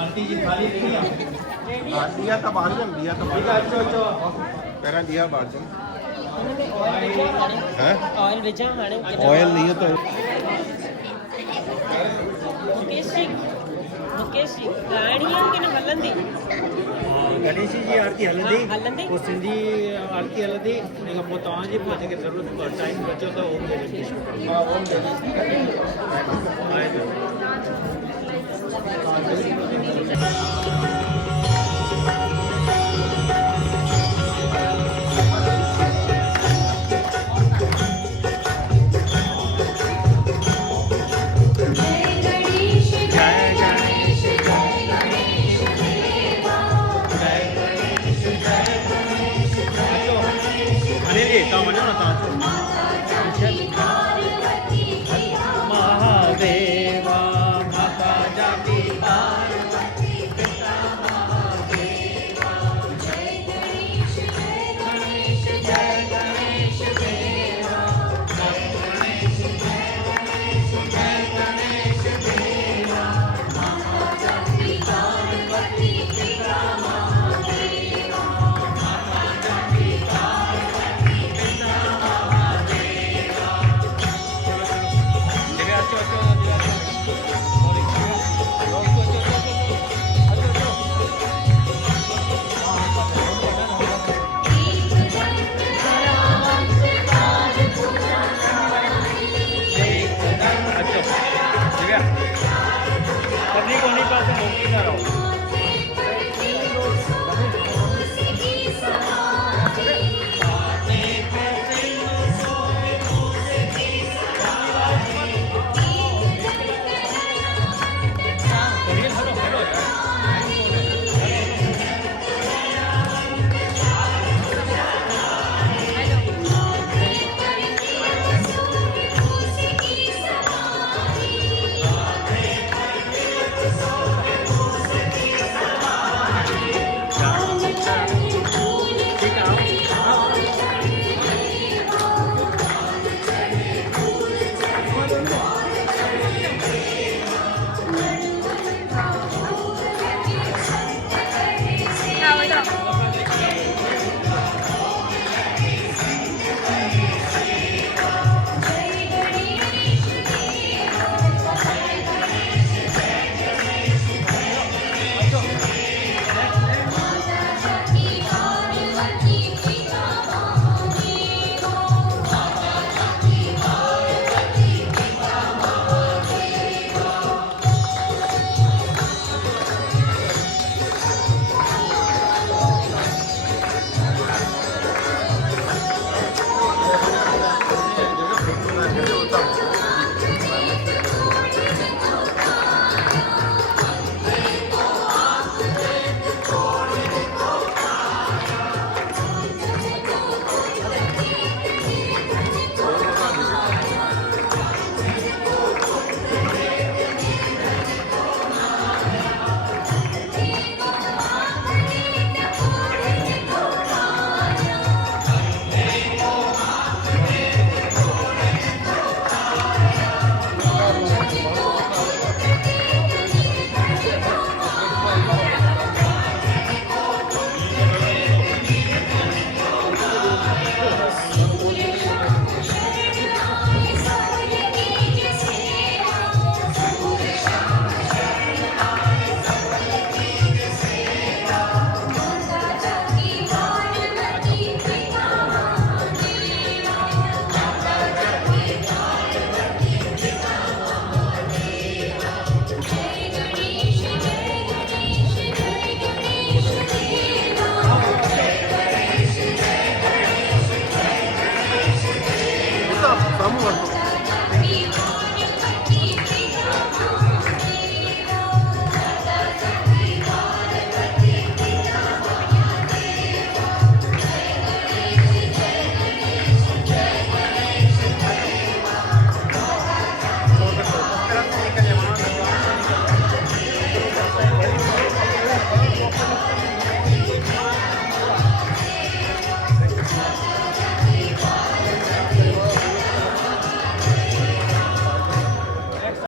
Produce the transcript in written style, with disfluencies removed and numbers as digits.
आरती जी थाली रेडी है दिया तो बाहर जम दिया तो पहला दिया बाहर जम ऑयल बेचा माने ऑयल नहीं है तो मुकेश जी राणिया के न हलंदी गणेश जी आरती हलंदी हलंदी वो सिंधी आरती हलंदी लेकिन वो तव्हांजी पोइ जेके ज़रूरत टाइम बचो त ओम महादेवा माता जाति पार्वती पिता महादेवा जय गणेश जय गणेश देवा जय गणेश जय गणेश देवा माता जाति पार्वती पिता महादेवा माता जाति पार्वती पिता महादेवा पब्लिक होने पर से मोकली ना रहो vamos